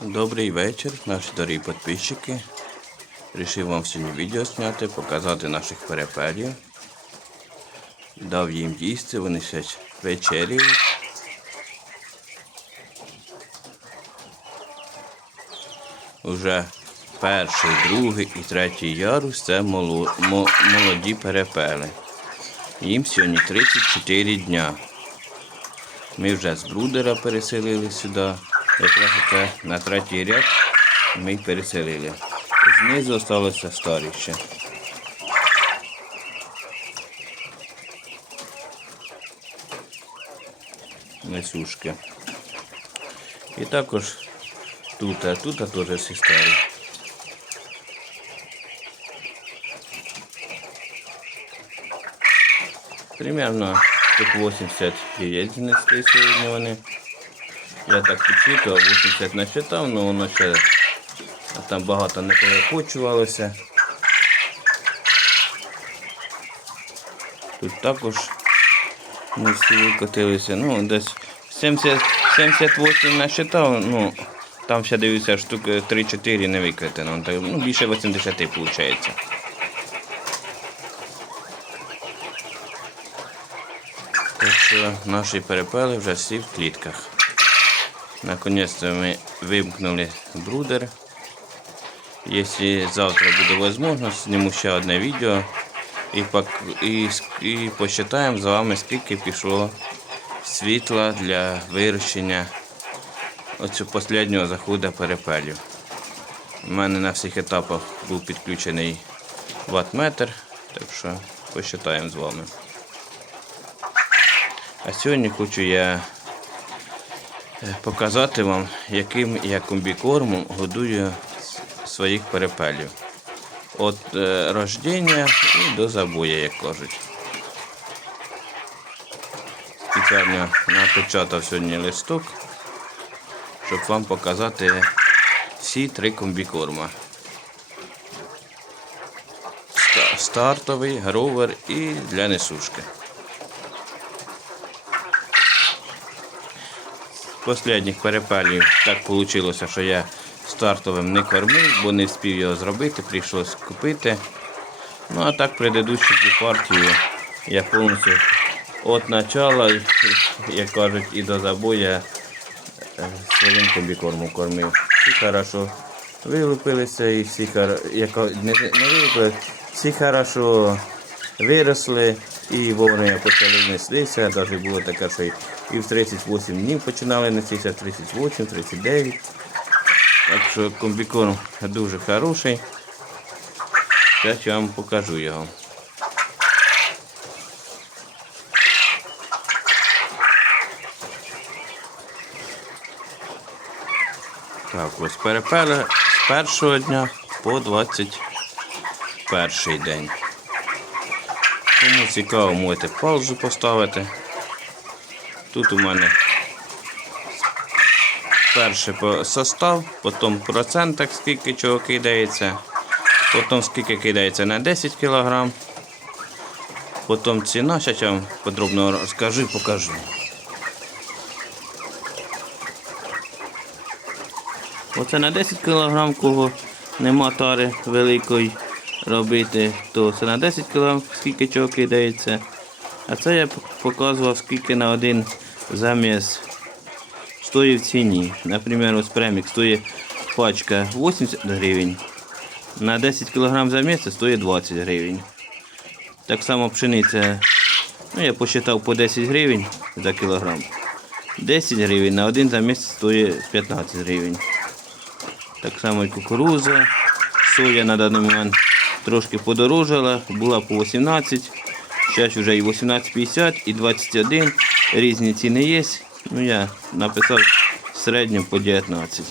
Добрий вечір, наші дорогі підписчики. Рішив вам сьогодні відео зняти, показати наших перепелів. Дав їм їсти, вони ще вечеряють. Уже перший, другий і третій ярус це моло- мо- молоді перепели. Їм сьогодні 34 дня. Ми вже з брудера переселили сюди. Якраз це на третій ряд ми їх переселили. Знизу залишилося старі ще. Несушки. І також тут, а тут а теж всі старі. Примерно тут 80 яєць знесли сьогодні вони. Я так підсчитував, 80 насчитав, але воно ще там багато не перекочувалося. Тут також не всі викотилися. Ну, десь 70, 78 насчитав, ну там ще дивлюся, штук 3-4 не викотено. Так, ну, більше 80 виходить. Так що наші перепели вже всі в клітках. Наконец-то ми вимкнули брудер. Якщо завтра буде можливість, зніму ще одне відео і, і, і посчитаємо з вами, скільки пішло світла для вирощення оцю останнього заходу перепелів. У мене на всіх етапах був підключений ватметр, так що посчитаємо з вами. А сьогодні хочу я показати вам, яким я комбікормом годую своїх перепелів. От е, рождення і до забоя, як кажуть. Спеціально напечатав сьогодні листок, щоб вам показати всі три комбікорма. Стартовий, гровер і для несушки. Последніх перепелів так вийшло, що я стартовим не кормив, бо не встиг його зробити, прийшлось купити. Ну а так предыдущу цю партію я повністю від начала, як кажуть, і до забоя е, своїм комбікормом кормив. Всі хорошо вилупилися і всі яка- не, не вилупили, всі хорошо виросли і вовремя почали неслися. Навіть було таке, що і в 38 днів починали нестися, в 38, 39. Так що комбікорм дуже хороший. Зараз я вам покажу його. Так, ось перепели з першого дня по 21 день. Кому цікаво, можете паузу поставити. Тут у мене перший состав, потім процентах, скільки чого кидається, потім скільки кидається на 10 кг, потім ціна, зараз я вам подробно розкажу і покажу. Оце на 10 кг, кого нема тари великої робити, то це на 10 кг, скільки чого кидається. А це я показував, скільки на один заміс стоїть в ціні. Наприклад, ось премік стоїть пачка 80 гривень. На 10 кг заміс стоїть 20 гривень. Так само пшениця, ну я посчитав по 10 гривень за кілограм. 10 гривень на один заміс стоїть 15 гривень. Так само і кукуруза. Соя на даний момент трошки подорожала, була по 18. Зараз вже і 18,50, і 21. Різні ціни є. Ну я написав в середньому по 19.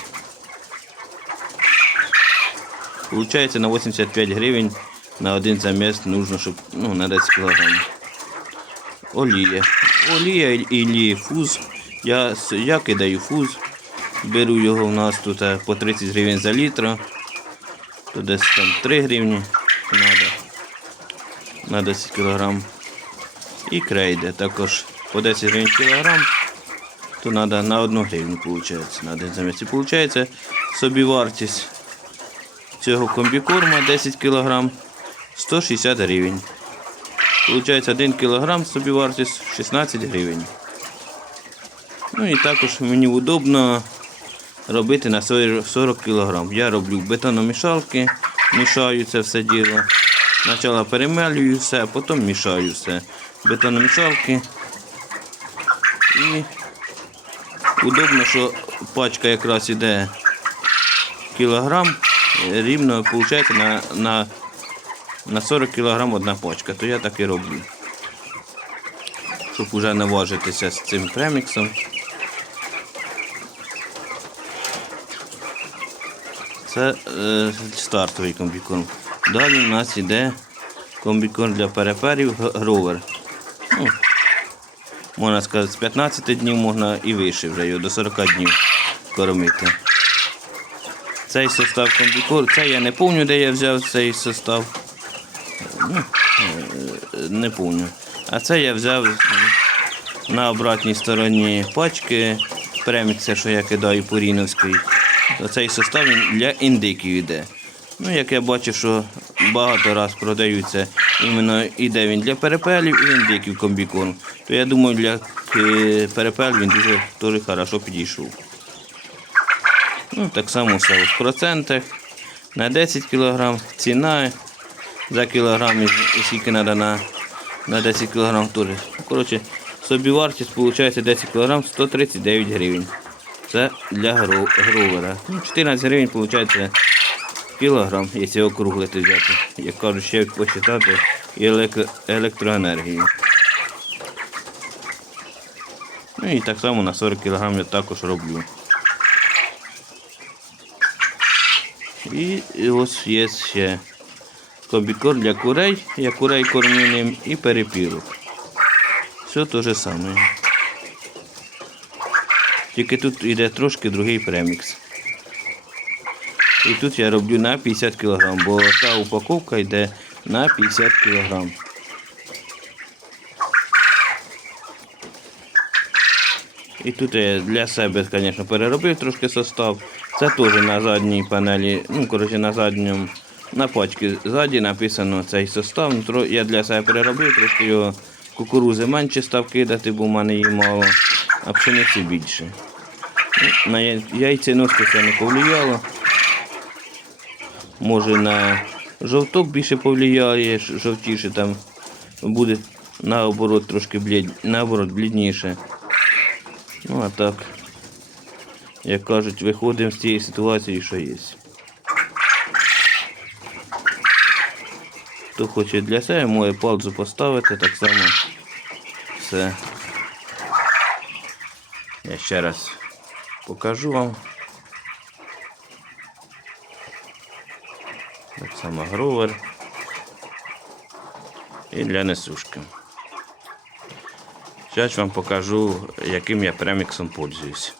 Получається на 85 гривень на один заміс нужно, щоб ну, на 10 кг. Олія. Олія і фуз. Я, я кидаю фуз. Беру його у нас тут е, по 30 гривень за літр. То десь там 3 гривні надо на 10 кг. І крейде також по 10 гривень кілограм. то треба на 1 гривню виходить. На один заміс. І виходить собівартість цього комбікорма 10 кг 160 гривень. Получається 1 кг собівартість 16 гривень. Ну і також мені удобно робити на 40 кг. Я роблю бетономішалки, мішаю це все діло. Спочатку перемелюю все, а потім мішаю все. Бетономішалки. І удобно, що пачка якраз іде кілограм, рівно виходить на, на, на 40 кг одна пачка, то я так і роблю. Щоб вже не важитися з цим преміксом. Це е, стартовий комбікорм. Далі у нас йде комбікорм для переперів гровер. Ну, можна сказати, з 15 днів можна і вище вже його до 40 днів кормити. Цей состав комбікорм, це я не пам'ятаю, де я взяв цей состав. Ну, е, не пам'ятаю. А це я взяв на обратній стороні пачки премікса, що я кидаю Поріновський. Цей состав для індиків йде. Ну, як я бачу, що багато раз продаються іменно іде він для перепелів і індиків комбікорм. То я думаю, для е, перепелів він дуже теж хорошо підійшов. Ну, так само все в процентах. На 10 кг ціна за кілограм і скільки треба на, на 10 кг теж. Коротше, собівартість виходить 10 кг 139 гривень. Це для гровера. Ну, 14 гривень виходить кілограм, якщо округлити взяти. Як кажуть, ще посчитати і елек- електроенергію. Ну і так само на 40 кг я також роблю. І ось є ще комбікорм для курей. Я курей кормлю ним і перепілок. Все те же саме. Тільки тут йде трошки другий премікс. І тут я роблю на 50 кг, бо та упаковка йде на 50 кг. І тут я для себе, звісно, переробив трошки состав. Це теж на задній панелі, ну, коротше, на задньому, на пачці ззаді написано цей состав. Ну, Я для себе переробив, трошки його кукурузи менше став кидати, бо в мене її мало, а пшениці більше. На яй- яйценоски це не повлияло. Може на жовток більше повлияє, жовтіше там буде наоборот трошки блід, наоборот блідніше. Ну а так, як кажуть, виходимо з цієї ситуації, що є. Хто хоче для себе, може паузу поставити, так само все. Я ще раз покажу вам. Так само гровер. І для несушки. Зараз вам покажу, яким я преміксом пользуюсь.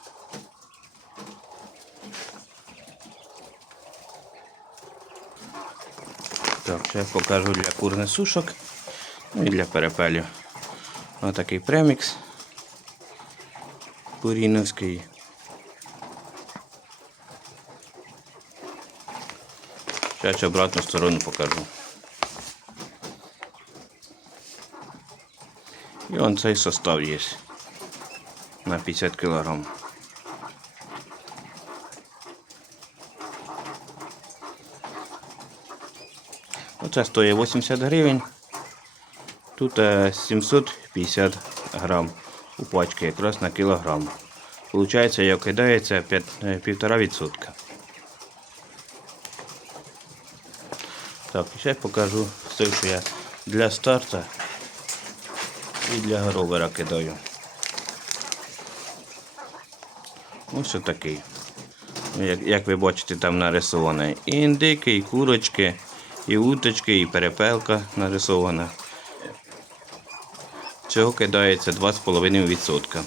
Так, зараз покажу для курних сушок ну і для перепелів. Отакий премікс. Куріновський. Зараз обратну сторону покажу. І он цей состав є на 50 кг. Оце стоїть 80 гривень. Тут е, 750 грам у пачці, якраз на кілограм. Получається, як кидається 1,5%. Так, і зараз покажу все, що я для старта і для гровера кидаю. Ось отакий. Ну, Як, як ви бачите, там нарисовано і індики, і курочки, і уточки, і перепелка нарисована. Цього кидається 2,5%.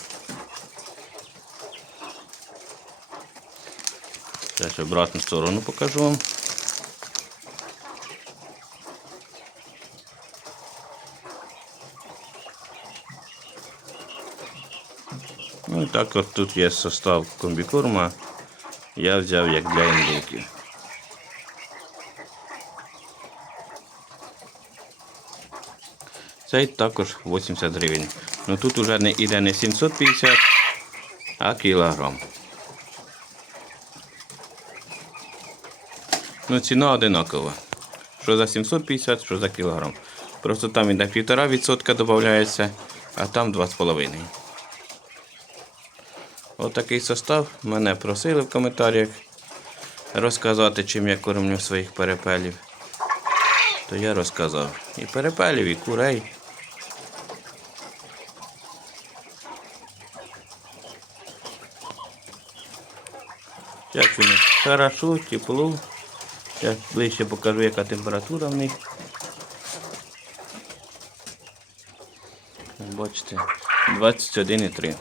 Зараз обратну сторону покажу вам. Ну і так от тут є состав комбікорма. Я взяв як для індиків. Цей також 80 гривень. Ну тут уже не іде не 750, а кілограм. Ну, ціна одинакова. Що за 750, що за кілограм. Просто там іде 1,5% додається, а там 2,5%. Отакий состав. Мене просили в коментарях розказати, чим я кормлю своїх перепелів. То я розказав. І перепелів, і курей. Як вони хорошо, тепло. Зараз ближче покажу, яка температура в них. Бачите, 21,3.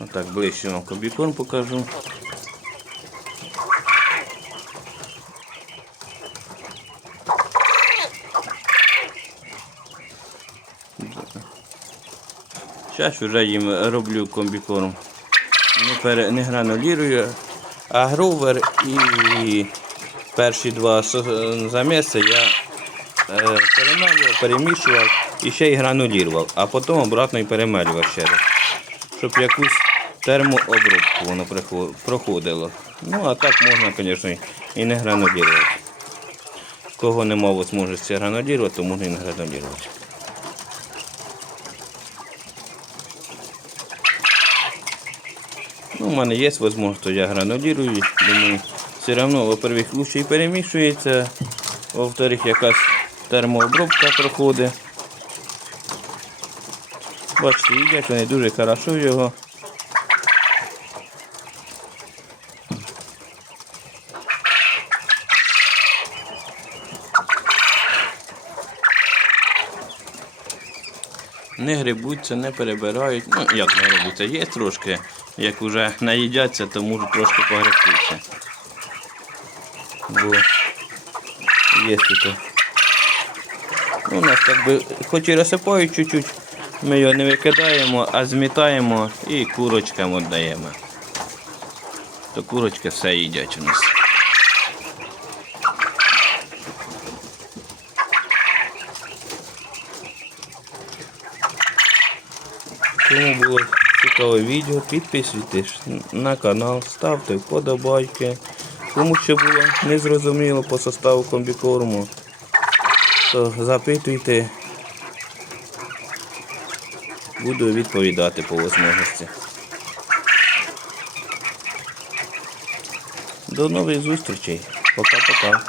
Отак ближче вам кобікон покажу. Зараз вже їм роблю комбікорм. Не, пере, не гранулірую, а гровер і перші два заміси я е, перемелював, перемішував і ще й гранулірував, а потім обратно і перемелював ще раз. Щоб якусь термообробку воно проходило. Ну, а так можна, звісно, і не гранулірувати. Кого нема можливості гранулірувати, то можна і не гранулірувати. Ну, у мене є можливість, я гранулірую. Думаю, все одно, во-первых, лучше перемішується, во-вторых, якась термообробка проходить. Бачите, їдять вони дуже хорошо його. Не грибуться, не перебирають. Ну, як не грибуться, є трошки. Як вже наїдяться, то можуть трошки погребтися. Бо є тут. Ну, у нас так би, хоч і розсипають чуть-чуть, ми його не викидаємо, а змітаємо і курочкам віддаємо. То курочки все їдять у нас. Кому було цікаве відео, підписуйтесь на канал, ставте вподобайки. Кому ще було незрозуміло по составу комбікорму, то запитуйте. Буду відповідати по можливості. До нових зустрічей. Пока-пока.